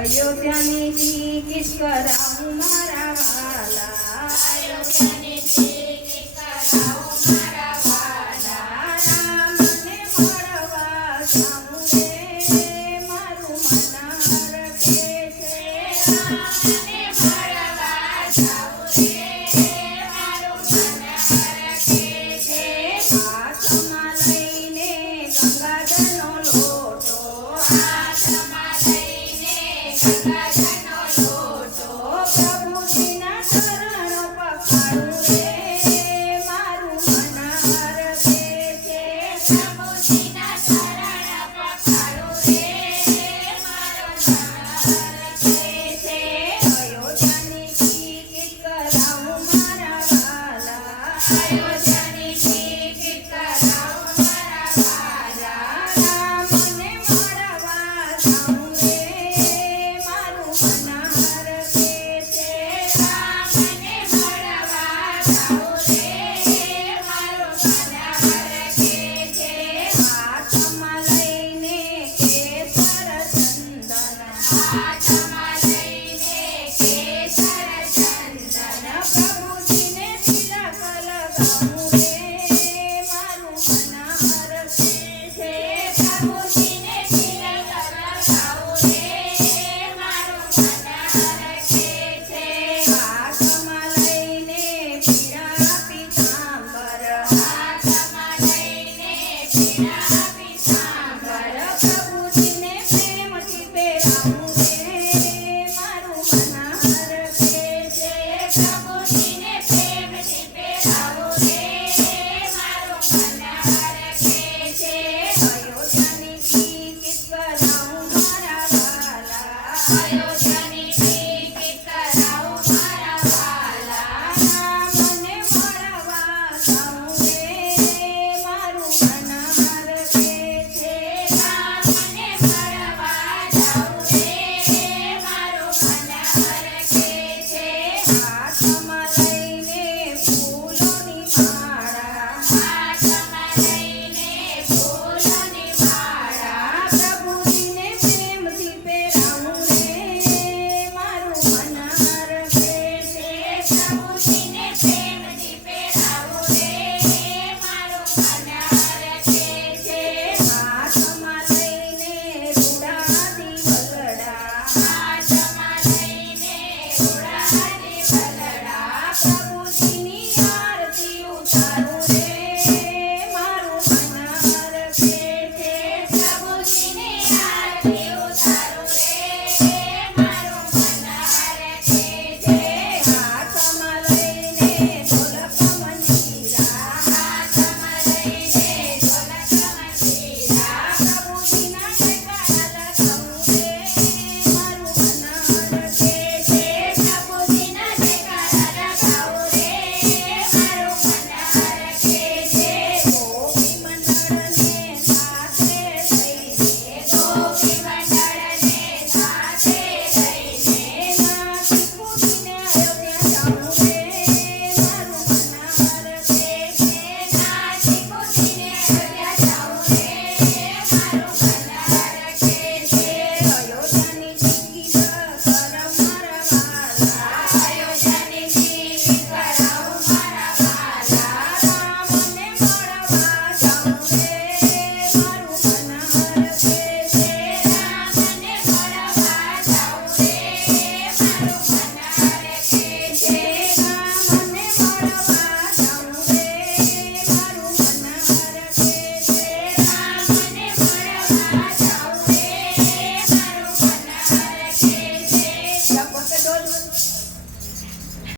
અયોધ્યાની ticket કરાવું મારા વાલા, અયોધ્યાની ટિકિટ કરાવો મારા વાલા. રામને મળવા જાઉં રે મારું મન હરખે છે. રામને મળવા જાઉં રે મારું મન હરખે છે. હાથમાં લઈને ગંગાજળનો લોટો, હાથમાં લઈને ગંગાજળનો લોટો. પ્રભુજીના ચરણ પખારું રે મારું મન હરખે છે. પ્રભુજીના ચરણ પખારું રે મારું મન હરખે છે. અયોધ્યાની ટિકિટ કરાવું મારા વાલા, અયોધ્યાની ટિકિટ કરાવો મારા વાલા. રામને મળવા જાઉં રે મારું મન હરખે છે. રામને મળવા જાઉં રે મારું મન હરખે છે. હાથમાં લઈને કેસર ચંદન, હાથમાં લઈને કેસર ચંદન. પ્રભુજીને તિલક લગાવું રે મારું મન હરખે છે. પ્રભુજીને તિલક લગાવું રે મારું મન હરખે છે. હાથમાં લઈને પીળા પીતાંબર, હાથમાં લઈને પીળા પીતાંબર. પ્રભુજીને પ્રેમથી પહેરાવું રે મારું મન હરખે છે. પ્રભુજીને પ્રેમથી પહેરાવો રે મારું મન હરખે છે. અયોધ્યાની ટિકિટ કરાવું મારા વાલા, અયોધ્યાની